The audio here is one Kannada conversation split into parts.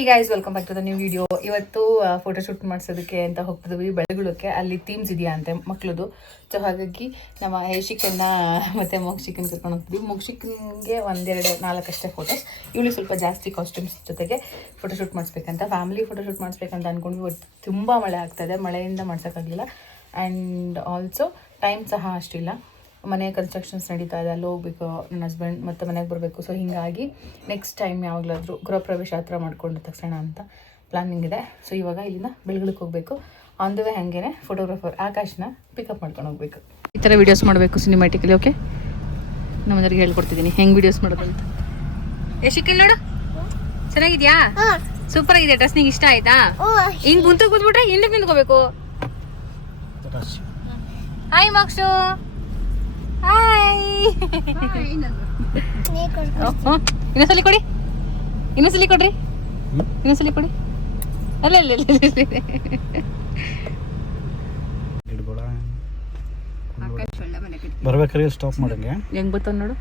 Hey guys, welcome back to the new video. ಇವತ್ತು ಫೋಟೋಶೂಟ್ ಮಾಡಿಸೋದಕ್ಕೆ ಅಂತ ಹೋಗ್ತಿದ್ವಿ ಬೆಳಗುಳಕ್ಕೆ. ಅಲ್ಲಿ ಥೀಮ್ಸ್ ಇದೆಯಾ ಅಂತೆ ಮಕ್ಳದು. ಸೊ ಹಾಗಾಗಿ ನಮ್ಮ ಯಶಿಕನ್ನ ಮತ್ತು ಮೋಕ್ಷಿಕನ್ ಕರ್ಕೊಂಡು ಹೋಗ್ತಿದ್ವಿ. ಮೋಕ್ಷಿಕನ್ಗೆ 1-2-4 ಅಷ್ಟೇ ಫೋಟೋಸ್. ಇವಳು ಸ್ವಲ್ಪ ಜಾಸ್ತಿ ಕಾಸ್ಟ್ಯೂಮ್ಸ್ ಜೊತೆಗೆ ಫೋಟೋಶೂಟ್ ಮಾಡಿಸ್ಬೇಕಂತ, ಫ್ಯಾಮಿಲಿ ಫೋಟೋಶೂಟ್ ಮಾಡಿಸ್ಬೇಕಂತ ಅಂದ್ಕೊಂಡ್ವಿ. ಇವತ್ತು ತುಂಬ ಮಳೆ ಆಗ್ತಾಯಿದೆ, ಮಳೆಯಿಂದ ಮಾಡ್ಸೋಕ್ಕಾಗಲಿಲ್ಲ. ಆ್ಯಂಡ್ ಆಲ್ಸೋ ಟೈಮ್ ಸಹ ಅಷ್ಟಿಲ್ಲ. ಮನೆ ಕನ್ಸ್ಟ್ರಕ್ಷನ್ಸ್ ನಡೀತಾ ಇದೆ, ಅಲ್ಲಿ ಹೋಗ್ಬೇಕು, ನನ್ನ ಹಸ್ಬೆಂಡ್ ಮತ್ತು ಮನೆಗೆ ಬರಬೇಕು. ಸೊ ಹೀಗಾಗಿ ನೆಕ್ಸ್ಟ್ ಟೈಮ್ ಯಾವಾಗಲಾದರೂ ಗೃಹ ಪ್ರವೇಶ ಹತ್ರ ಮಾಡ್ಕೊಂಡು ತಕ್ಷಣ ಅಂತ ಪ್ಲಾನಿಂಗ್ ಇದೆ. ಸೊ ಇವಾಗ ಇಲ್ಲಿಂದ ಬೆಳಗುಳಕ್ಕೆ ಹೋಗಬೇಕು. ಆನ್ ದ ವೇ ಹಾಗೇನೆ ಫೋಟೋಗ್ರಾಫರ್ ಆಕಾಶ್ನ ಪಿಕಪ್ ಮಾಡ್ಕೊಂಡು ಹೋಗ್ಬೇಕು. ಈ ಥರ ವೀಡಿಯೋಸ್ ಮಾಡಬೇಕು ಸಿನಿಮ್ಯಾಟಿಕಲಿ. ಓಕೆ, ನಮ್ಮದ್ರಿಗೆ ಹೇಳ್ಕೊಡ್ತಿದ್ದೀನಿ ಹೆಂಗೆ ವೀಡಿಯೋಸ್ ಮಾಡೋದು ಅಂತ. ಯಶಿಕಲ್ ನೋಡು, ಚೆನ್ನಾಗಿದ್ಯಾ? ಸೂಪರ್ ಆಗಿದೆ. ಡ್ರೆಸ್ ನಿಂಗೆ ಇಷ್ಟ ಆಯ್ತಾ? ಹಿಂಗೆ ಗುಂತು ಕೂತ್ಬಿಟ್ರೆ ಹಿಂದಕ್ಕೆ ನಿಂತ್ಕೋಬೇಕು. Hi ಮೋಕ್ಷು, hi. ಇನ್ನೊಂದ್ಸಲಿ ಕೊಡಿ, ಇನ್ನೊಂದ್ಸಲಿ ಕೊಡ್ರಿ, ಇನ್ನೊಂದ್ಸಲಿ ಕೊಡಿ. ಅಲ್ಲ ಅಲ್ಲ ಬರ್ಬೇಕಾದ್ರೆ ಸ್ಟಾಪ್ ಮಾಡಂಗೆ ಹೆಂಗ್ ಬತ್ತ ನೋಡು.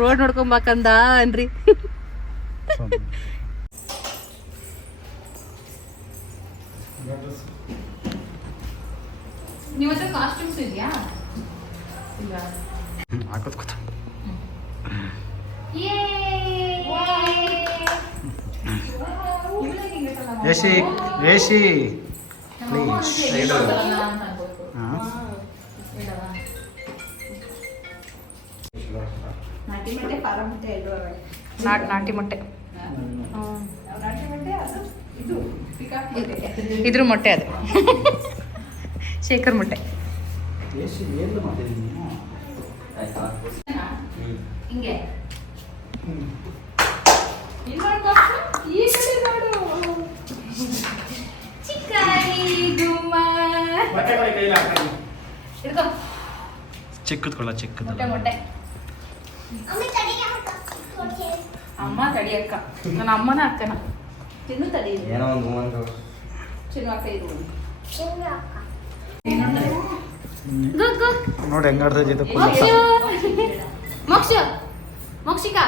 ರೋಡ್ ನೋಡ್ಕೊಂಬಾಕಂದ ಅನ್ರಿ. ನಿಮ್ಮ ಹತ್ರ ಕಾಸ್ಟ್ಯೂಮ್ಸ್ ಇದೆಯಾ? ಇಲ್ಲ, ಹಾಕೋದು ಗೊತ್ತ. AC AC please. ನಾಟಿ ಮೊಟ್ಟೆ, ಇದ್ರ ಮೊಟ್ಟೆ, ಅದು ಶೇಖರ್ ಮೊಟ್ಟೆ. ಹಿಂಗೆ ಚಿಕ್ಕದ್ಕೊಳ್ಳ, ಚಿಕ್ಕದ ಮೊಟ್ಟೆ. ಅಮ್ಮ ತಡಿ ಅಕ್ಕ, ನನ್ನ ಅಮ್ಮನ ಅಕ್ಕನ ತಿನ್ನು ತಡಿ. ಚಿನ್ನು ಅಕ್ಕ ಇದು ನೋಡಿ ಹೆಂಗ್ ಆಡ್ತಾ ಇದ್ದಿದ್ದು. ಮೋಕ್ಷ, ಮೋಕ್ಷಿಕಾ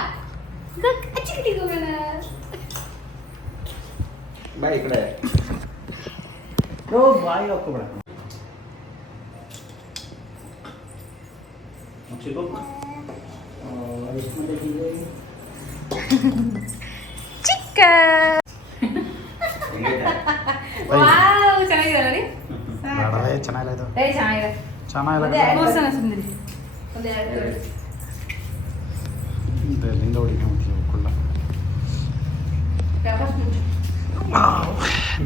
ಬಾಯ್ ಕಡೆ ಬಾಯಿ ಹಾಕೋಬೇಡ. ಚಿಕ್ಕ ಚೆನ್ನಾಗಿದೆ ನೋಡಿ. ಚೆನ್ನಾಗಿಲ್ಲ, ಚೆನ್ನಾಗಿದೆ, ಇಲ್ಲಿಂದ ಹೊಡಿಕೆ ಕುಳ್ಳ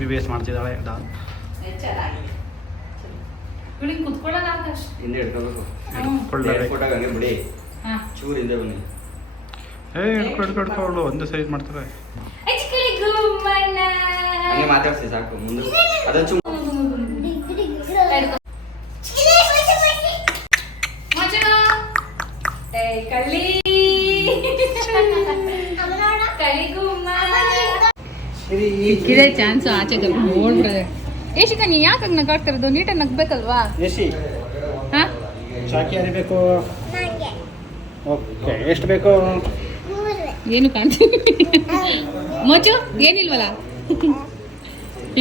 BBS ಮಾಡ್ತಿದ್ದಾಳೆ. ಹಿಡ್ಕೊಂಡು ಒಂದು ಸೈಜ್ ಮಾಡ್ತಾರೆ. ಮಾತಾಡ್ಸಿ ಸಾಕು. ಮುಂದೆ ಅದೊಂದು ಸಿಕ್ಕಿದೆ ಚಾನ್ಸ್ ಆಚೆ ನೋಡ್ಬಿಡ್ರೆ. ಏಶಿಕಾ, ನೀ ಯಾಕೆ ನಗಾಡ್ತಾ ಇರೋದು? ನೀಟಾಗಿ ನಗ್ಬೇಕಲ್ವಾ? ಹಾ, ಚಾಕಿ ಅರಿಬೇಕು. ಓಕೆ, ಎಷ್ಟು ಬೇಕು? ಏನು ಕಾಣ್ತೀವಿ ಮಚ್ಚು, ಏನಿಲ್ವಲ್ಲ.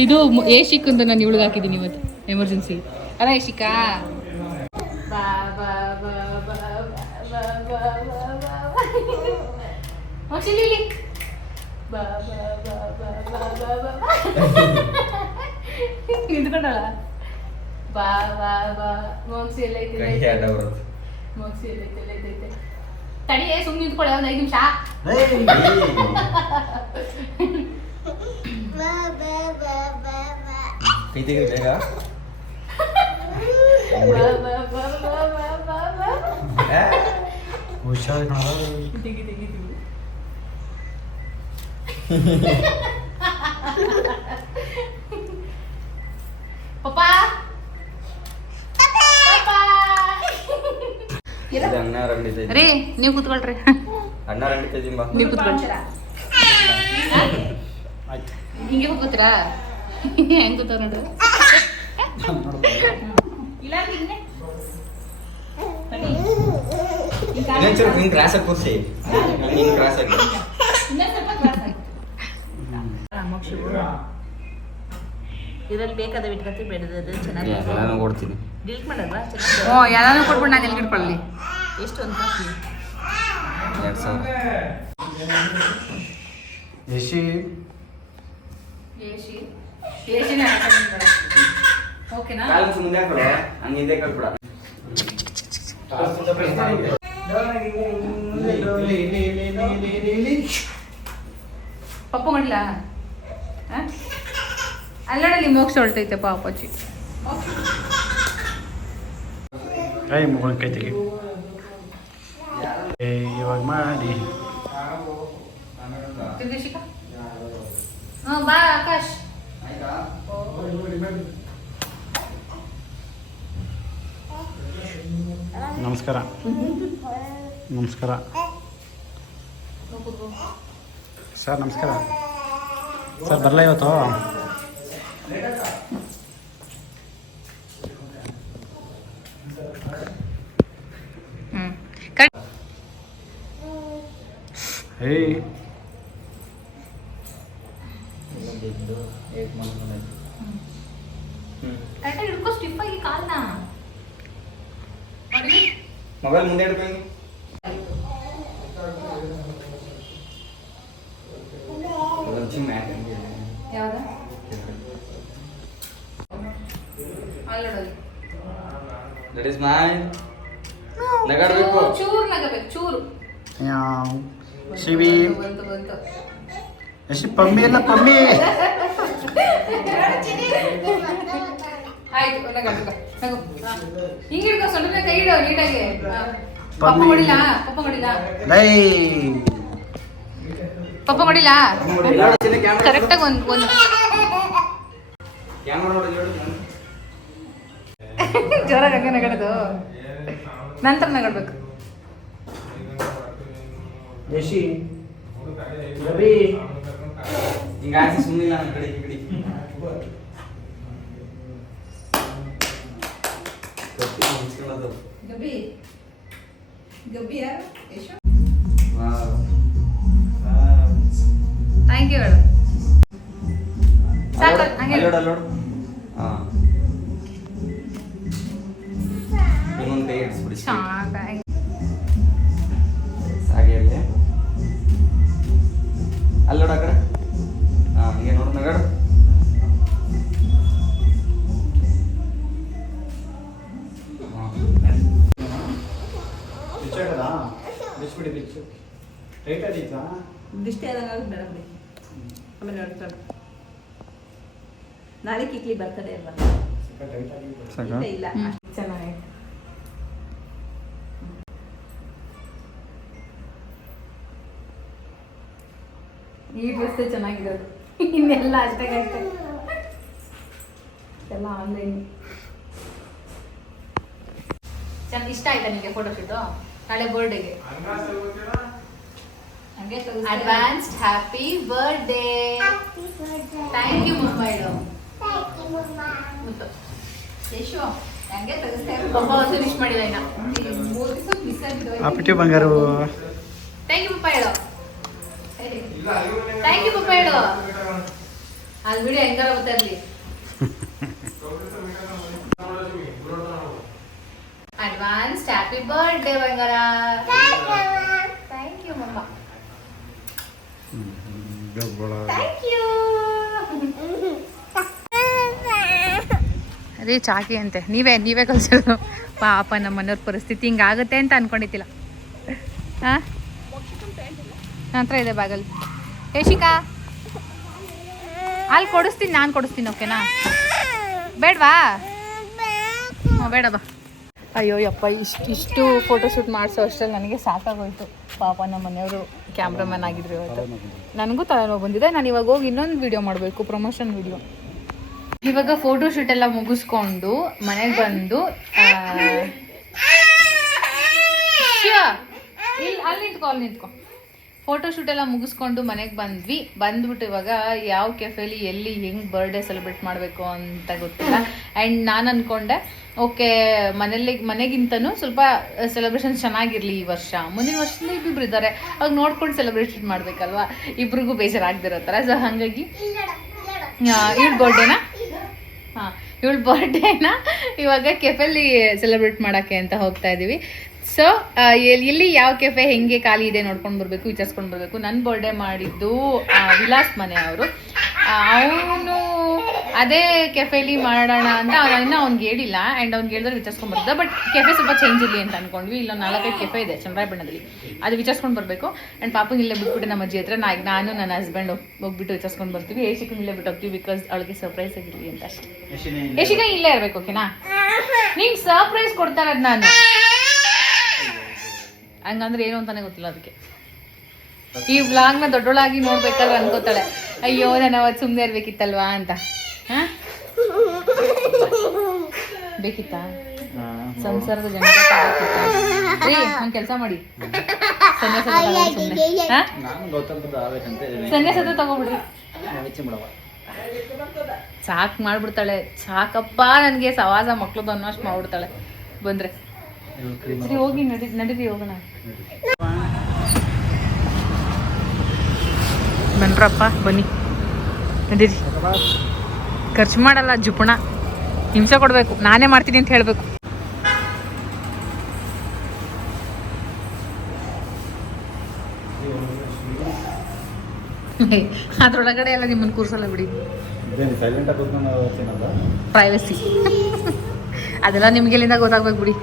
ಇದು ಏಶಿಕಂದು ನಾನು ಇವಳಿಗೆ ಹಾಕಿದ್ದೀನಿ ಇವತ್ತು ಎಮರ್ಜೆನ್ಸಿ. ಅಲ್ಲ ಏಶಿಕಾ? ಬಾ ಬಾ ಬಾ ಬಾ ಬಾ ಬಾ ಬಾ ಮೋಕ್ಷಿ ಬಾ ಬಾ ಬಾ ಬಾ ಬಾ ಬಾ ಬಾ ನಿಂತ್ಕೊಂಡಳ. ಬಾ ಬಾ ಬಾ ಮೋಕ್ಷಿ ಎಲ್ಲ ಐತೆ, ಮೋಕ್ಷಿ ಎಲ್ಲ ಐತೆ. ತಡಿ, ಸುಮ್ಮನೆ ನಿಂತ್ಕೊಳ್ಳಿ ಒಂದು 5 ನಿಮಿಷ. ಬೇಗ ಹುಷಾರು ಪಪ್ಪಾ ರೀ, ನೀವು ಕೂತ್ಕೊಳ್ರಿ. ಅಣ್ಣ ರಂಡಿದ್ದೀವಿ, ನೀವು ಕೂತ್ಕೊಳ್ತೀರಾ? ಹಿಂಗೆ ಕೂತ್ರಾ? ಹೆಂಗ್ ಕೂತಾರ ನೋಡು. ಇಲ್ಲ ಇನ್ನೊಂಚೂರು ನಿನ್ ಕ್ರಾಸ್ ಆಗಿ ಕೂರ್ಸಿ. ನಿನ್ ಕ್ರಾಸ್ ಆಗಿ ಇನ್ನೊಂದು ಸ್ವಲ್ಪ ಕ್ರಾಸ್ ಆಗಿ ಇದರಲ್ಲಿ ಬೇಕಾದ ಇಟ್ಕೊತೀವಿ ಬೇಡದ ಚೆನ್ನಾಗಿ ಎಲ್ಲಾನು ಕೊಡ್ತೀನಿ. ಡಿಲೀಟ್ ಮಾಡಲ್ವಾ ಚೆನ್ನಾಗಿ ಹ್ಞೂ ಎಲ್ಲಾನು ಕೊಟ್ಬಿಟ್ಟು ನಾನು ಎಲ್ಲಿ ಇಟ್ಕೊಳ್ಳಿ ಎಷ್ಟು ಅಂತ 2000. ಎಸಿ ಓಕೆನಾ ಕಾಲು ಮುಂದೆ ಹಾಕೊಡು, ಹಂಗೆ ಹಿಂದೆ ಕಳ್ಬಿಡ. ಪಪ್ಪ ಮಾಡಿಲ್ಲ ಅಲ್ಲಡಲ್ಲಿ ಮೋಕ್ಷ ಹೊಳ್ತೈತೆ ಪಾಪಚ್ಚಿ ಕೈ ಮುಗಿದ ಕೈ ತೆಗಿ. ಇವಾಗ ಮಾಡಿ ಬಾ ಆಕಾಶ್ ನಮಸ್ಕಾರ. ನಮಸ್ಕಾರ ಸರ್. ನಮಸ್ಕಾರ ಸರ್. ಬರಲ್ಲ ಇವತ್ತು? ಏಯ್ ಹಿಡ್ಕೋ ಸ್ಟಿಫಾಗಿ ಕಾಲ್ನ ಮೊಬೈಲ್ ಮುಂದೆ ಹಿಡ್ಕೊಂಡು ಯಾವ್ದ ಅಲ್ಲಡಲ್ಲಿ ದಟ್ ಇಸ್ ಮೈ ನಗಾಡ್ಬೇಕು. ಚೂರು ನಗಬೇಕು ಚೂರು ಶಿವಿ ಬಂತು ಬಂತು ಎಸಿ ಪಮ್ಮಿ ಎಲ್ಲ ಪಮ್ಮಿ. ಆಯ್ತು ನಗು ನಗು ಹಿಂಗೆ ಹಿಡ್ಕೋ ಸ್ವಲ್ಪ ಕೈ ಇಡೋ ನೀಟಾಗಿ ಪಪ್ಪ ಪಮ್ಮಿ. ಹೊಡಿಲ್ಲ ಪಪ್ಪ ಹೊಡಿಲ್ಲ ಲೈ ಪಪ್ಪ ಹೊಡಿಲ್ಲ ಕರೆಕ್ಟಾಗಿ ಒಂದು ಕ್ಯಾಮರಾ ನೋಡಿ ಜೋರಾಗಿ ಹಂಗೆ ನಗಡೋದು ನಂತರ ನಗಡ್ಬೇಕು ಎಸಿ ರವಿ ಹಿಂಗ ಆಸಿ ಸುಮ್ಮನಿಲ್ಲ ನನ್ನ ಕಡೆ ಈ ಕಡೆ. ಗಬ್ಬಿ ಗಬ್ಬಿಯ ವಾವ್. ಥ್ಯಾಂಕ್ ಯು ಹೇಳು ಸಾಕು ಹಂಗೆ ಅಲ್ಲೋಡು ಅಲ್ಲೋಡು. ಹಾಂ ಇನ್ನೊಂದು ಕೈ ಹಿಡಿಸ್ಬಿಡಿ. ಸಾಕು ಹಾಗೆ ಅಲ್ಲಿ ಅಲ್ಲೋಡು ಆ ಕಡೆ. ಹಾಂ ಹಂಗೆ ನೋಡು ನಗಾಡು. ಬಿಚ್ಬಿಡಿ ಬಿಚ್ಚು. ಟೈಟ್ ಆದೀತಾ? ದಿಷ್ಟೇ ಆದಂಗೆ ಬೇಡ ಬಿಡಿ. ಆಮೇಲೆ ನೋಡ್ತಾರೆ ನಾಳೆ ಕಿಕ್ಲಿ ಬರ್ತದೆ ಅಲ್ವಾ? ಟೈಟ್ ಆಗಿತ್ತು. ಸಾಕಾ? ಇಲ್ಲ ಚೆನ್ನಾಗಿ ಈ ಡ್ರೆಸ್ ಚೆನ್ನಾಗಿರೋದು ಇನ್ನೆಲ್ಲ ಅಷ್ಟೇ ಎಲ್ಲ ಆನ್ಲೈನ್ ಚೆನ್ನಾಗಿ ಇಷ್ಟ ಆಯ್ತಾ ನಿಮಗೆ ಫೋಟೋಶೂಟು ನಾಳೆ ಬರ್ಡೇಗೆ advanced happy birthday thank you ಮುಂಬೈಡು ಮುತ್ತು ಯಶು ಹಂಗೆ ತೆಗಿಸ್ತಾ ಪಪ್ಪ ಒಂದು ವಿಶ್ ಮಾಡಿಲ್ಲ ಇನ್ನ 3 ದಿವಸ ಮಿಸ್ ಆಗಿದ್ದು ಆ ಪಿಟಿ ಬಂಗಾರು. ಥ್ಯಾಂಕ್ ಯು ಪಪ್ಪ ಹೇಳು ಥ್ಯಾಂಕ್ ಯು ಪಪ್ಪ ಹೇಳು ಅಲ್ಲಿ ಬಿಡಿ ಹೆಂಗಾರ ಬರ್ತಾ ಇರಲಿ ಅಡ್ವಾನ್ಸ್ ಹ್ಯಾಪಿ ಬರ್ಡೇ ಬಂಗಾರ ಥ್ಯಾಂಕ್ ಯು ಮಮ್ಮ ಥ್ಯಾಂಕ್ ಯು ಅದೇ ಚಾಕಿ ಅಂತೆ ನೀವೇ ಕಲ್ಸೋದು ಪಾಪ ನಮ್ಮ ಮನೆಯವ್ರ ಪರಿಸ್ಥಿತಿ ಹಿಂಗಾಗುತ್ತೆ ಅಂತ ಅನ್ಕೊಂಡಿದ್ದಿಲ್ಲ ಹಾಂ ನಂತರ ಇದೆ ಬ್ಯಾಗಲ್ಲಿ ಯಶಿಕಾ ಅಲ್ಲಿ ಕೊಡಿಸ್ತೀನಿ ನಾನು ಕೊಡಿಸ್ತೀನಿ ಓಕೆನಾ ಬೇಡವಾ ಹ್ಞೂ ಬೇಡ ಬಾ ಅಯ್ಯೋ ಯಪ್ಪ ಇಷ್ಟು ಫೋಟೋಶೂಟ್ ಮಾಡಿಸೋ ಅಷ್ಟರಲ್ಲಿ ನನಗೆ ಸಾಕಾಗೋಯ್ತು ಪಾಪ ನಮ್ಮ ಮನೆಯವರು ಕ್ಯಾಮ್ರಾಮನ್ ಆಗಿದ್ರು ಇವತ್ತು ನನಗೂ ತಲೆನೋವು ಬಂದಿದೆ ನಾನು ಇವಾಗ ಹೋಗಿ ಇನ್ನೊಂದು ವಿಡಿಯೋ ಮಾಡಬೇಕು ಪ್ರಮೋಷನ್ ವಿಡಿಯೋ ಇವಾಗ ಫೋಟೋಶೂಟ್ ಎಲ್ಲ ಮುಗಿಸ್ಕೊಂಡು ಮನೆಗೆ ಬಂದು ಇಲ್ಲಿ ಅಲ್ಲಿ ನಿಂತ್ಕೊ ಫೋಟೋಶೂಟ್ ಎಲ್ಲ ಮುಗಿಸ್ಕೊಂಡು ಮನೆಗೆ ಬಂದ್ಬಿಟ್ಟು ಇವಾಗ ಯಾವ ಕೆಫೆಲಿ ಎಲ್ಲಿ ಹೆಂಗೆ ಬರ್ಡೇ ಸೆಲೆಬ್ರೇಟ್ ಮಾಡಬೇಕು ಅಂತ ಗೊತ್ತಿಲ್ಲ. ಆ್ಯಂಡ್ ನಾನು ಅಂದ್ಕೊಂಡೆ ಓಕೆ ಮನೆಗಿಂತನೂ ಸ್ವಲ್ಪ ಸೆಲೆಬ್ರೇಷನ್ ಚೆನ್ನಾಗಿರಲಿ ಈ ವರ್ಷ, ಮುಂದಿನ ವರ್ಷದಲ್ಲಿ ಇಬ್ಬಿಬ್ರು ಇದ್ದಾರೆ ಅವಾಗ ನೋಡ್ಕೊಂಡು ಸೆಲೆಬ್ರೇಷನ್ ಮಾಡಬೇಕಲ್ವಾ, ಇಬ್ರಿಗೂ ಬೇಜಾರಾಗ್ದಿರೋ ಥರ. ಸೊ ಹಾಗಾಗಿ ಇವಳ ಬರ್ಡೇನಾ ಇವಳ ಬರ್ಡೇನ ಇವಾಗ ಕೆಫೆಲ್ಲಿ ಸೆಲೆಬ್ರೇಟ್ ಮಾಡೋಕ್ಕೆ ಅಂತ ಹೋಗ್ತಾ ಇದ್ದೀವಿ. ಸೊ ಎಲ್ಲಿ ಯಾವ ಕೆಫೆ ಹೆಂಗೆ ಖಾಲಿ ಇದೆ ನೋಡ್ಕೊಂಡು ಬರಬೇಕು, ವಿಚಾರಿಸ್ಕೊಂಡು ಬರಬೇಕು. ನನ್ನ ಬರ್ಡೇ ಮಾಡಿದ್ದು ವಿಲಾಸ್ ಮನೆ ಅವರು, ಅವನು ಅದೇ ಕೆಫೆಲಿ ಮಾಡೋಣ ಅಂತ ಇನ್ನೂ ಅವ್ನಿಗೆ ಹೇಳಿಲ್ಲ. ಆ್ಯಂಡ್ ಅವ್ನಿಗೆ ಹೇಳಿದ್ರೆ ವಿಚಾರಿಸ್ಕೊಂಡು ಬರ್ತಿದ್ದ. ಬಟ್ ಕೆಫೆ ಸ್ವಲ್ಪ ಚೇಂಜ್ ಇರಲಿ ಅಂತ ಅಂದ್ಕೊಂಡ್ವಿ. ಇಲ್ಲೊಂದು 4-5 ಕೆಫೆ ಇದೆ ಚಂದ್ರಾಯಪಟ್ಟಣದಲ್ಲಿ, ಅದು ವಿಚಾರಿಸ್ಕೊಂಡು ಬರಬೇಕು. ಆ್ಯಂಡ್ ಪಾಪಂಗೆ ಇಲ್ಲೇ ಬಿಟ್ಬಿಟ್ಟು ನಮ್ಮ ಅಜ್ಜಿ ಹತ್ರ ನಾನು ನನ್ನ ಹಸ್ಬೆಂಡ್ ಹೋಗ್ಬಿಟ್ಟು ವಿಚಾರಿಸ್ಕೊಂಡು ಬರ್ತೀವಿ. ಏಶಿಕನ್ ಇಲ್ಲೇ ಬಿಟ್ಟು ಹೋಗ್ತೀವಿ, ಬಿಕಾಸ್ ಅವಳಿಗೆ ಸರ್ಪ್ರೈಸ್ ಆಗಿರಲಿ ಅಂತ ಅಷ್ಟೇ. ಏಶಿಕ ಇಲ್ಲೇ ಇರಬೇಕು, ಓಕೆನಾ? ನೀನು ಸರ್ಪ್ರೈಸ್ ಕೊಡ್ತಾ ಇರೋದು ನಾನು, ಹಂಗಂದ್ರೆ ಏನು ಅಂತಾನೆ ಗೊತ್ತಿಲ್ಲ ಅದಕ್ಕೆ. ಈ ವ್ಲಾಗ್ನ ದೊಡ್ಡೊಳಾಗಿ ನೋಡ್ಬೇಕಾದ್ರೆ ಅನ್ಕೋತಾಳೆ, ಅಯ್ಯೋ ನಾನು ಅವತ್ತು ಸುಮ್ಮನೆ ಇರ್ಬೇಕಿತ್ತಲ್ವಾ ಅಂತ. ಬೇಕಿತ್ತಾ ಸಂಸಾರದ ಜನ ಒಂದ್ ಕೆಲಸ ಮಾಡಿ ಸನ್ಯಾಸ ತಗೋಬಿಡ್ರಿ, ಸಾಕ್ ಮಾಡ್ಬಿಡ್ತಾಳೆ. ಸಾಕಪ್ಪ ನನ್ಗೆ ಸವಾಸ ಮಕ್ಳದ್ದು ಅನ್ನೋಷ್ಟು ಮಾಡ್ಬಿಡ್ತಾಳೆ ಬಂದ್ರೆ. ಸರಿ ಹೋಗಿ ನಡೀರಿ ಹೋಗೋಣ. ಬನ್ರಪ್ಪ ಬನ್ನಿ ನಡೀರಿ. ಖರ್ಚು ಮಾಡಲ್ಲ ಜುಪಣ, ಹಿಂಸೆ ಕೊಡ್ಬೇಕು, ನಾನೇ ಮಾಡ್ತೀನಿ ಅಂತ ಹೇಳ್ಬೇಕು. ಅದ್ರೊಳಗಡೆ ಎಲ್ಲ ನಿಮ್ಮನ್ನು ಕೂರ್ಸಲ್ಲ ಬಿಡಿ, ಪ್ರೈವಸಿ ಅದೆಲ್ಲ ನಿಮ್ಗೆ ಎಲ್ಲಿಂದ ಗೊತ್ತಾಗ್ಬೇಕು ಬಿಡಿ.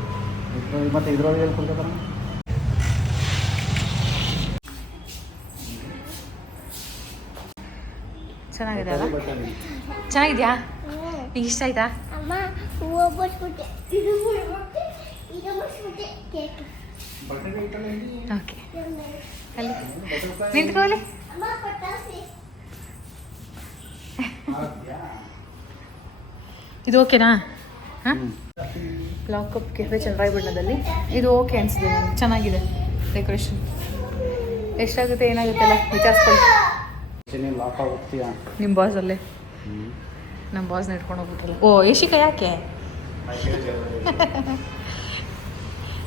ಚೆನ್ನಾಗಿದೆ ಅಲ್ಲ? ಚೆನ್ನಾಗಿದ್ಯಾ? ನಿಂಗೆ ಇಷ್ಟ ಆಯ್ತಾ? ಓಕೆ ಅಲ್ಲಿ ನಿಂತ್ಕೊಳ್ಳಿ. ಇದು ಓಕೆನಾ? ಹಾಂ, ಲಾಕಪ್ ಕೆಫೆ ಚಂದ್ರಾಯಪಟ್ಟಣದಲ್ಲಿ ಇದು ಓಕೆ ಅನಿಸಿದೆ ನನಗೆ, ಚೆನ್ನಾಗಿದೆ ಡೆಕೋರೇಷನ್. ಎಷ್ಟಾಗುತ್ತೆ ಏನಾಗುತ್ತೆ ಅಲ್ಲ ವಿಚಾರಿಸ್ಕೊಳ್ಳಿ. ನಿಮ್ಮ ಬಾಸ್ ಅಲ್ಲೇ, ನಮ್ಮ ಬಾಸ್ನ ಇಟ್ಕೊಂಡು ಹೋಗ್ಬಿಟ್ರಲ್ಲ. ಓ ಏಶಿಕ ಯಾಕೆ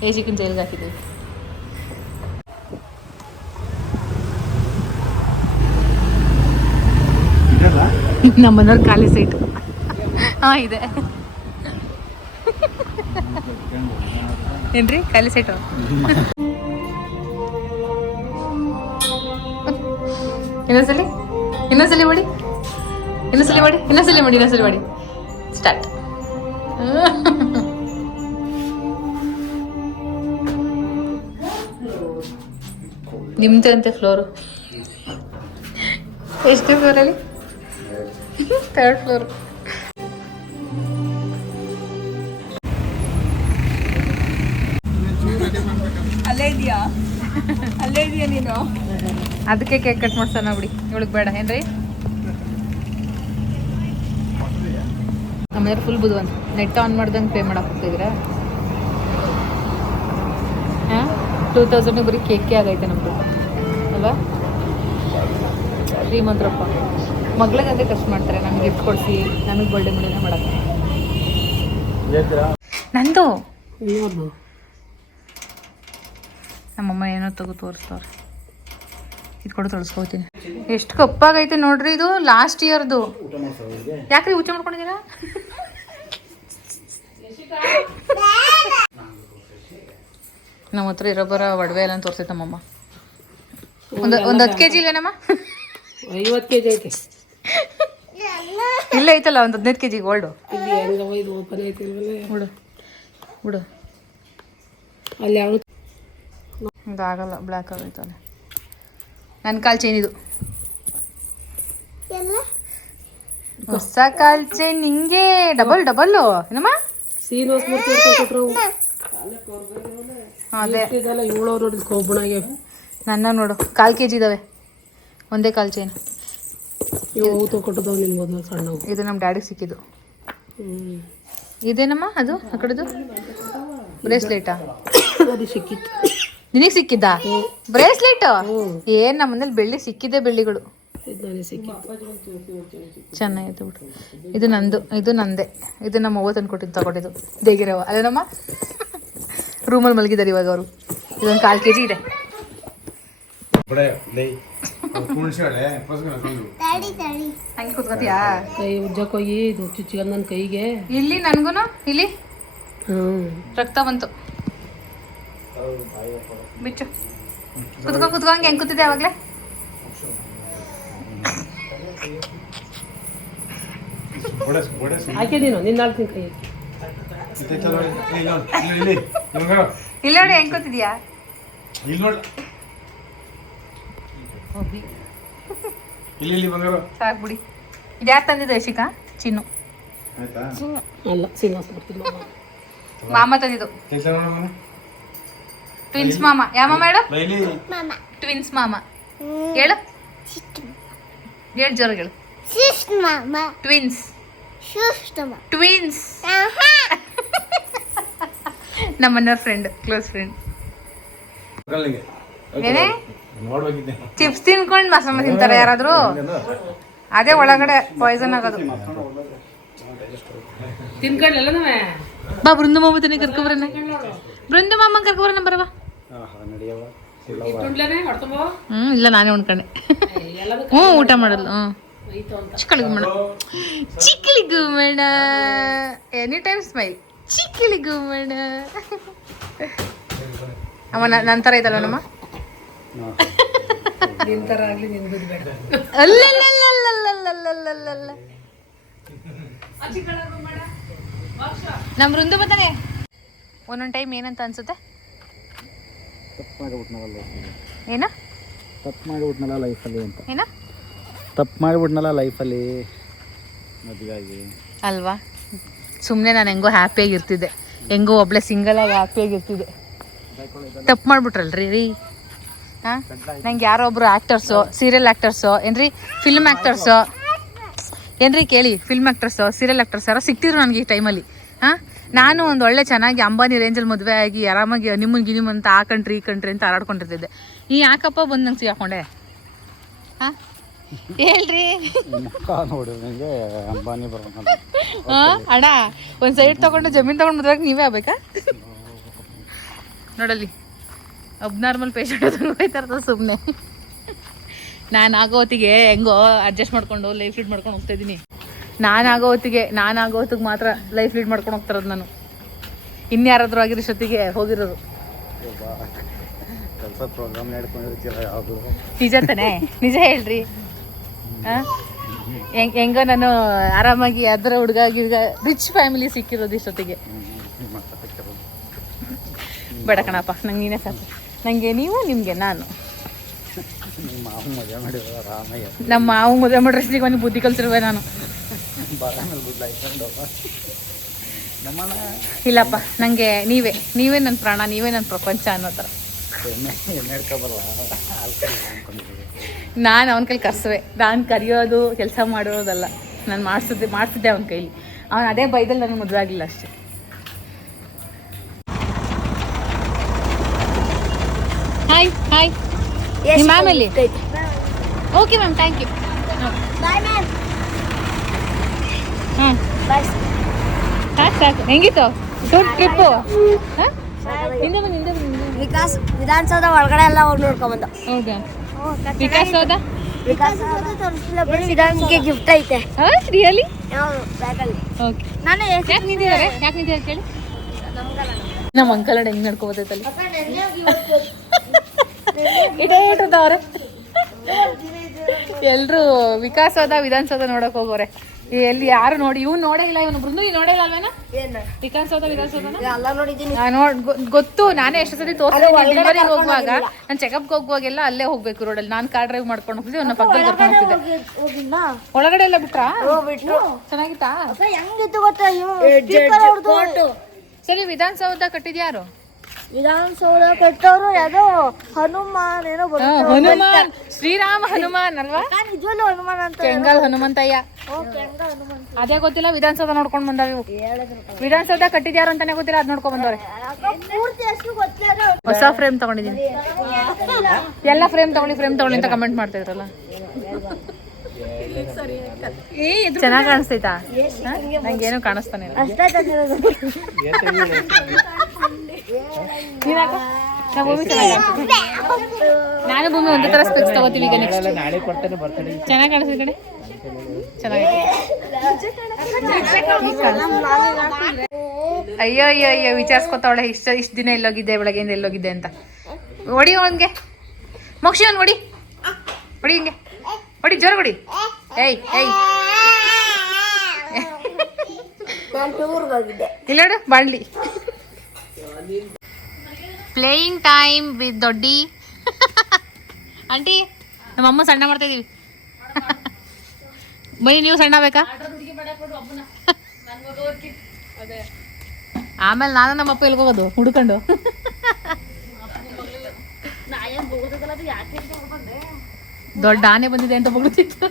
ಏಶಿಕನ ಜೈಲಿಗೆ ಹಾಕಿದ್ದೀವಿ. ನಮ್ಮ ಮನೆಯವ್ರ ಖಾಲಿ ಸೈಟು ಹಾಂ ಇದೆ. ಏನ್ರಿ ಖಾಲಿ ಸೈಟು? ಇನ್ನೊಂದ್ಸಲಿ ಮಾಡಿ ಸ್ಟಾರ್ಟ್. ನಿಮ್ದಂತೆ ಫ್ಲೋರು ಎಷ್ಟು ಫ್ಲೋರಲ್ಲಿ? 3rd floor. ಅಲ್ಲೇ ಇದೆಯಾ ನೀನು? ಅದಕ್ಕೆ ಕೇಕ್ ಕಟ್ ಮಾಡ್ಸೋಣ ಬಿಡಿ, ಇವಳಿಗೆ ಬೇಡ ಏನ್ರಿ? ಆಮೇಲೆ ಫುಲ್ ಬುದ್ಧಿವಂತ, ನೆಟ್ ಆನ್ ಮಾಡ್ದಂಗೆ ಪೇ ಮಾಡಕ್ಕೆ ಹೋಗ್ತಿದ್ದೀರಾ? ಹಾಂ, 2000 ಬರೀ ಕೇಕೆ ಆಗೈತೆ ನಮ್ಮದು ಅಲ್ವಾ? ಶ್ರೀಮಂತರಪ್ಪ ಮಗ್ಳಿಗಂತೆ ಖರ್ಚು ಮಾಡ್ತಾರೆ, ನಮ್ಗೆ ಗಿಫ್ಟ್ ಕೊಡಿಸಿ ನಮಗೆ ಬರ್ಡೇ ಮಾಡಿನೇ ಮಾಡೋಕ್ಕೆ. ನಂದು ನಮ್ಮಮ್ಮ ಏನೋ ತೋರಿಸ್ತಾವ್ರೆ, ಇದು ಕೊಡು ತೊಳಸ್ಕೋತೀನಿ. ಎಷ್ಟು ಕಪ್ಪಾಗೈತೆ ನೋಡ್ರಿ, ಇದು ಲಾಸ್ಟ್ ಇಯರ್ದು. ಯಾಕ್ರಿ ಊಟ ಮಾಡ್ಕೊಂಡಿದ್ದೀರಾ? ನಮ್ಮ ಹತ್ರ ಇರೋಬರ ಒಡವೆ ಎಲ್ಲ ತೋರಿಸೈತೆ ನಮ್ಮಮ್ಮ. ಒಂದು 10 kg ಇಲ್ವೇನಮ್ಮ? 50 kg ಐತೆ. ಇಲ್ಲ ಐತಲ್ಲ ಒಂದು 15 kg ಗೋಲ್ಡು. ಬಿಡು ಅಲ್ಲಿ ಯಾವ ಇದಾಗಲ್ಲ, ಬ್ಲ್ಯಾಕ್ ಆಗೈತಲ್ಲ. ನನ್ನ ಕಾಲ್ ಚೈನ್ ಇದು, ಹೊಸ ಕಾಲ್ ಚೈನ್ ನಿಂಗೆ. ಡಬಲ್ಲು ಏನಮ್ಮ? ಅದೇ ನನ್ನ ನೋಡು 1/4 kg ಇದಾವೆ, ಒಂದೇ ಕಾಲ್ ಚೈನ್. ಇದು ನಮ್ಮ ಡ್ಯಾಡಿಗೆ ಸಿಕ್ಕಿದ್ದು. ಇದೇನಮ್ಮ ಅದು ಆ ಕಡೆದು ಬ್ರೇಸ್ಲೆಟಾ? ಅದು ಸಿಕ್ಕಿತ್ತು. ನಿನಗೆ ಸಿಕ್ಕಿದ್ದ ಬ್ರೇಸ್ಲೆಟ್? ಏನ್ ನಮ್ಮ ಮನೇಲಿ ಬೆಳ್ಳಿ ಸಿಕ್ಕಿದೆ, ಬೆಳ್ಳಿಗಳು ಚೆನ್ನಾಗಿದೆ ಬಿಡು. ಇದು ನಂದು, ಇದು ನಂದೆ. ಇದು ನಮ್ಮ ಅವ್ವ ತಂದು ತಗೊಟ್ಟಿದ್ದು ದೇಗಿರವ ಅಲ್ಲ ನಮ್ಮ ರೂಮಲ್ಲಿ ಮಲಗಿದ್ದಾರೆ ಇವಾಗ ಅವರು. ಇದೊಂದು 1/4 kg ಇದೆ. ಹಂಗೆ ಕುತ್ಕೋತೀಯಾ? ಕೈ ಉಜ್ಜಕ್ಕೋಗಿ ಚುಚ್ಚಿಗೆ ನನ್ನ ಕೈಗೆ ಇಲ್ಲಿ ನನ್ಗುನು ಇಲ್ಲಿ ರಕ್ತ ಬಂತು. ಬಿಚ್ಚು ಕುತ್ಕೋ ಹಂಗೆ ಹೆಂಗೆ ಕೂತಿದ್ದೆ ಅವಾಗಲೇ? ಹಾಕಿ ನೀನು ನಿನ್ನ ಆಳ್ತೀನಿ ಕೈ ಇಲ್ಲ ನೋಡಿ ಹೆಂಗೆ ಕೂತಿದ್ಯಾ? ಸಾಕು ಬಿಡಿ. ಇದು ಯಾರು ತಂದಿದ್ದು ಯಶಿಕಾ? ಚಿನ್ನು ಅಲ್ಲ ಶ್ರೀನಿವಾಸ ಬರ್ತೀನಿ ಮಾಮ ತಂದಿದ್ದು. ಟ್ವಿನ್ಸ್ ಮಾಮ. ಯಾವ ಮಾಮ ಹೇಳು? ಟ್ವಿನ್ಸ್ ಮಾಮ ಹೇಳು, ಹೇಳು ಜೋರ ಹೇಳು. ಟ್ವಿನ್ಸ್ ಟ್ವಿನ್ಸ್ ನಮ್ಮನ್ನ ಫ್ರೆಂಡ್, ಕ್ಲೋಸ್ ಫ್ರೆಂಡ್. ಏನೇ ಚಿಪ್ಸ್ ತಿನ್ಕೊಂಡು ಮಸಾಲ ತಿಂತಾರೆ ಯಾರಾದ್ರೂ? ಅದೇ ಒಳಗಡೆ ಪಾಯ್ಸನ್ ಆಗೋದು. ತಿನ್ಕೊಳ್ಳಲ್ಲ ನಾವೇ. ಬಾ ಬೃಂದ ಮಾಮ ತನ ಕರ್ಕೊಬರನ, ಬೃಂದ ಮಾಮನ್ ಕರ್ಕೊಬರನ ಬರವಾ. ಇಲ್ಲ ನಾನೇ ಉಣ್ಕೊಂಡೆ. ಊಟ ಮಾಡಲ್ಲ. ಚಿಕ್ಕಳಿಗೂ ಮೇಡ, ಚಿಕ್ಕಳಿಗೂ ಮೇಡ, ಎನಿ ಟೈಮ್ ಸ್ಮೈಲ್. ಚಿಕ್ಕಳಿಗೂ ಮೇಡ. ಅಮ್ಮ ನನ್ನ ಥರ ಐತಲ್ವ ನಮ್ಮ? ನಿನ್ ಥರ ಆಗ್ಲಿ ನಿನ್ಗೆ ಬೇಡ. ಅಲ್ಲಲ್ಲಲ್ಲಲ್ಲಲ್ಲಲ್ಲಲ್ಲಲ್ಲ ನಮ್ಮ ವೃಂದ ಬರ್ತಾನೆ. ಒಂದೊಂದು ಟೈಮ್ ಏನಂತ ಅನ್ಸುತ್ತೆ? ಏನ ತಪ್ಪು ಮಾಡಿಬಿಟ್ನಲ್ಲ ಲೈಫಲ್ಲಿ ಅಂತ. ಏನ ತಪ್ಪು ಮಾಡಿಬಿಟ್ನಲ್ಲ ಲೈಫಲ್ಲಿ ಮದುವೆಯಾಗಿ ಅಲ್ವಾ? ಸುಮ್ಮನೆ ನಾನು ಹೆಂಗೋ ಹ್ಯಾಪಿಯಾಗಿರ್ತಿದ್ದೆ, ಹೆಂಗೋ ಒಬ್ಳೆ ಸಿಂಗಲಾಗಿ ಹ್ಯಾಪಿಯಾಗಿರ್ತಿದ್ದೆ. ತಪ್ಪು ಮಾಡ್ಬಿಟ್ರಲ್ರಿ ರೀ. ಹಾಂ, ನಂಗೆ ಯಾರೋ ಒಬ್ರು ಆ್ಯಕ್ಟರ್ಸು, ಸೀರಿಯಲ್ ಆ್ಯಕ್ಟರ್ಸು ಏನ್ರಿ, ಫಿಲ್ಮ್ ಆ್ಯಕ್ಟರ್ಸು ಏನ್ರಿ ಕೇಳಿ, ಫಿಲ್ಮ್ ಆ್ಯಕ್ಟರ್ಸು, ಸೀರಿಯಲ್ ಆ್ಯಕ್ಟರ್ಸ್ ಯಾರೋ ಸಿಕ್ತಿದ್ರು ನನಗೆ ಈ ಟೈಮಲ್ಲಿ. ಹಾಂ, ನಾನು ಒಂದು ಒಳ್ಳೆ ಚೆನ್ನಾಗಿ ಅಂಬಾನಿ ರೇಂಜಲ್ಲಿ ಮದುವೆ ಆಗಿ ಆರಾಮಾಗಿ ನಿಮ್ಮನ್ ಅಂತ ಆ ಕಂಟ್ರಿ ಈ ಕಂಟ್ರಿ ಅಂತ ಹಾರಾಡ್ಕೊಂಡಿರ್ತಿದ್ದೆ. ಈ ಯಾಕಪ್ಪ ಬಂದು ನಂಗೆ ಸಿಗಾಕೊಂಡೆ? ಹಾಂ ಹೇಳ್ರಿ. ನೋಡು ನನಗೆ ಅಂಬಾನಿ ಬರೋಣ. ಹಾಂ ಅಣ್ಣ, ಒಂದು ಸೈಡ್ ತೊಗೊಂಡು ಜಮೀನು ತೊಗೊಂಡು ಮದುವೆಗೆ ನೀವೇ ಆಗ್ಬೇಕಾ? ನೋಡಲ್ಲಿ ಅಬ್ನಾರ್ಮಲ್ ಪೇಷಂಟ್ ಹೋಗ್ತಾ ಸುಮ್ಮನೆ. ನಾನು ಆಗೋ ಹೊತ್ತಿಗೆ ಹೆಂಗೋ ಅಡ್ಜಸ್ಟ್ ಮಾಡ್ಕೊಂಡು ಲೈಫ್ ಲೀಡ್ ಮಾಡ್ಕೊಂಡು ಹೋಗ್ತಾ ಇದ್ದೀನಿ. ನಾನು ಆಗೋ ಹೊತ್ತಿಗೆ ಮಾತ್ರ ಲೈಫ್ ಲೀಡ್ ಮಾಡ್ಕೊಂಡು ಹೋಗ್ತಿರೋದು ನಾನು. ಇನ್ಯಾರಾದ್ರೂ ಆಗಿರೋಷ್ಟೊತ್ತಿಗೆ ಹೋಗಿರೋದು. ಕೆಲಸ ಪ್ರೋಗ್ರಾಮ್ ನಡ್ಕೊಂಡಿರ್ತೀರ ಯಾವಾಗಲೂ. ನಿಜ ತಾನೇ? ನಿಜ ಹೇಳ್ರಿ. ಹಾಂ, ಹೆಂಗೋ ನಾನು ಆರಾಮಾಗಿ ಅದರ ಹುಡುಗ ರಿಚ್ ಫ್ಯಾಮಿಲಿ ಸಿಕ್ಕಿರೋದು ಇಷ್ಟೊತ್ತಿಗೆ. ಬೇಡ ಕಣಪ್ಪ, ನಂಗೆ ನೀನೇ ಸಾಕು. ನನಗೆ ನೀವು, ನಿಮಗೆ ನಾನು. ನಿಮ್ಮ ಮಾವು ಮದುವೆ ಮಾಡಿರೋ ರಾಮಯ್ಯ. ನಮ್ಮ ಮಾವು ಮದುವೆ ಮಾಡಿರೋಷ್ಟಿಗೆ ಒಂದು ಬುದ್ಧಿ ಕಲ್ಸಿರುವೆ ನಾನು. ಇಲ್ಲಪ್ಪ, ನನಗೆ ನೀವೇ ನನ್ನ ಪ್ರಾಣ, ನೀವೇ ನನ್ನ ಪ್ರಪಂಚ ಅನ್ನೋ ಥರ. ನಾನು ಅವನ ಕೈಲಿ ಕರ್ಸುವೆ. ನಾನು ಕರೆಯೋದು ಕೆಲಸ ಮಾಡೋದಲ್ಲ, ನಾನು ಮಾಡಿಸಿದ್ದೆ ಅವನ ಕೈಲಿ. ಅವನು ಅದೇ ಬೈದಲ್ಲಿ ನನಗೆ ಮದುವೆ ಆಗಿಲ್ಲ ಅಷ್ಟೇ. Hi hi. ನಿಮ್ಮ ಆಮೇಲೆ ಓಕೆ ಮ್ಯಾಮ್, ಥ್ಯಾಂಕ್ ಯು. ಹಾಂ ಸಾಕು. ಹೆಂಗಿತ್ತು ಟ್ರಿಪ್ಪು? ವಿಕಾಸ್ ವಿಧಾನಸೌಧ ಒಳಗಡೆ ಎಲ್ಲ ಹೋಗಿ ನೋಡ್ಕೊಂಬಂದ. ಹೌದಾ? ವಿಕಾಸೌಧ ವಿಧಾನಕ್ಕೆ ಗಿಫ್ಟ್ ಐತೆ. ರಿಯಲಿ? ಬ್ಯಾಗಲ್ಲಿ ಓಕೆ. ನಾನು ಯಾಕೆ ನಿಂತಿದ್ದಾರೆ ಕೇಳಿ. ನಮ್ಮ ಅಂಕಲ್ ಹೆಂಗೆ ನಡ್ಕೋಬೋದೈತಲ್ಲಿ ಇಡೇಟದವ್ರೆ. ಎಲ್ಲರೂ ವಿಕಾಸೌಧ ವಿಧಾನಸೌಧ ನೋಡಕ್ ಹೋಗೋರೆ. ಎಲ್ಲಿ ಯಾರು ನೋಡಿ, ಇವ್ನು ನೋಡೇ ಇಲ್ಲ. ಇವನು ಬೃಂದು ನೀನು ನೋಡೇ ಇಲ್ಲ ಅಲ್ವೇನ? ವಿಧಾನಸೌಧ ಗೊತ್ತು. ನಾನೇ ಎಷ್ಟು ಸತಿ ತೋರಿಸ್ತೀನಿ. ಡೆಲಿವರಿಗೆ ಹೋಗುವಾಗ, ನಾನು ಚೆಕಪ್ಗೆ ಹೋಗುವಾಗೆಲ್ಲ ಅಲ್ಲೇ ಹೋಗ್ಬೇಕು ರೋಡಲ್ಲಿ. ನಾನು ಕಾರ್ ಡ್ರೈವ್ ಮಾಡ್ಕೊಂಡು ಹೋಗ್ತಿದ್ದೆ, ಅವನ್ನ ಪಕ್ಕದಲ್ಲಿ ಕರ್ಕೊಂಡು ಹೋಗ್ತಿದ್ದೆ. ಒಳಗಡೆ ಎಲ್ಲ ಬಿಟ್ರಾ? ಚೆನ್ನಾಗಿತ್ತಾ? ಸರಿ, ವಿಧಾನಸೌಧ ಕಟ್ಟಿದ್ಯಾರು? ವಿಧಾನಸೌಧ ಕಟ್ಟೋರು ಯಾವುದೋ ಹನುಮಾನ್ ಏನೋ ಬರುತ್ತೆ. ಹನುಮಾನ್, ಶ್ರೀರಾಮ ಹನುಮಾನ್ ಅಲ್ವಾ? ನಿಜವಲ್ಲೂ ಹನುಮಾನ್ ಅಂತ. ಕೆಂಗಲ್ ಹನುಮಂತಯ್ಯ. ಅದೇ ಗೊತ್ತಿಲ್ಲ. ವಿಧಾನಸೌಧ ನೋಡ್ಕೊಂಡು ಬಂದವು. ವಿಧಾನಸೌಧ ಕಟ್ಟಿದ್ಯಾರು ಅಂತಾನೆ ಗೊತ್ತಿಲ್ಲ, ಅದ್ ನೋಡ್ಕೊಂಡ್ ಬಂದವ್ರೆ. ಪೂರ್ತಿ ಎಷ್ಟು ಗೊತ್ತಿಲ್ಲ ಹೊಸ ಫ್ರೇಮ್ ತಗೊಂಡಿದ್ದೀನಿ. ಎಲ್ಲ ಫ್ರೇಮ್ ತಗೊಳ್ಳಿ ಅಂತ ಕಮೆಂಟ್ ಮಾಡ್ತಾ ಇದ್ರಲ್ಲ. ಚೆನ್ನಾಗಿ ಕಾಣಿಸ್ತೈತಾ? ನಂಗೇನು ಕಾಣಿಸ್ತಾನೆ ಇಲ್ಲ. ಅಷ್ಟೇ ತಂದಿರೋದು. ನಾನು ಭೂಮಿ ಒಂದೇ ತರ ಸ್ಪೆಕ್ಸ್ ತಗೋತೀವಿ ಈಗ ನೆಕ್ಸ್ಟ್. ನಾಳೆ ಕೊಡ್ತೇನೆ ಬರ್ತಡೆ. ಚೆನ್ನಾಗಿ ಕಾಣಿಸ್ತದೆ ಕಡೆ, ಚೆನ್ನಾಗಿದೆ. ಅಯ್ಯೋ ಅಯ್ಯೋ ಅಯ್ಯೋ ವಿಚಾರಿಸ್ಕೊತಾವಳೆ ಇಷ್ಟು ದಿನ ಎಲ್ಲೋಗಿದ್ದೆ, ಬೆಳಗ್ಗೆಯಿಂದ ಎಲ್ಲೋಗಿದ್ದೆ ಅಂತ. ಹೊಡಿ ಅವನ್ಗೆ, ಮೋಕ್ಷಿ ಅವ್ನು ಹೊಡಿ ಹಿಂಗೆ ಹೊಡಿ, ಜೋರು ಹೊಡಿ. ಏಯ್ ನಾನು ಟೂರ್ಗೆ ಹೋಗಿದ್ದೆ. ಇಲ್ಲ ನೋಡು ಬಾಳ್ಲಿ. ಪ್ಲೇಯಿಂಗ್ ಟೈಮ್ ವಿತ್ ದೊಡ್ಡಿ ಆಂಟಿ. ನಮ್ಮಮ್ಮ ಸಣ್ಣ ಮಾಡ್ತಾ ಇದೀವಿ. ಬನ್ನಿ ನೀವು ಸಣ್ಣ ಬೇಕಾ? ಆಮೇಲೆ ನಾನು ನಮ್ಮಪ್ಪ ಎಲ್ಗೋಗೋದು ಹುಡ್ಕೊಂಡು. ದೊಡ್ಡ ಆನೆ ಬಂದಿದೆ ಅಂತ ಬಗ್ಳುತ್ತಿತ್ತು.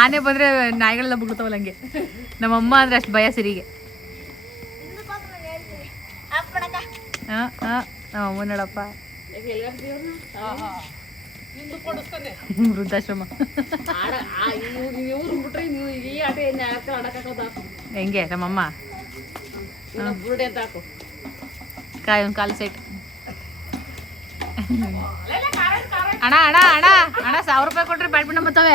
ಆನೆ ಬಂದ್ರೆ ನಾಯಿಗಳೆಲ್ಲ ಬಗ್ಳುತ್ತಾವಲ್ಲ ಹಂಗೆ. ನಮ್ಮಮ್ಮ ಅಂದ್ರೆ ಅಷ್ಟು ಭಯ ಸಿರಿಗೆ. ನಮ್ಮಮ್ಮ ನೋಡಪ್ಪ ವೃದ್ಧಾಶ್ರಮ ಹೆಂಗೆ ನಮ್ಮಮ್ಮ ಕಾಯಿ ಒಂದು ಕಾಲು ಸೆಟ್. ಅಣ್ಣ 1000 ರೂಪಾಯಿ ಕೊಟ್ರೆ ಬ್ಯಾಡ್ಮಿಂಟನ್ ಬರ್ತವೆ.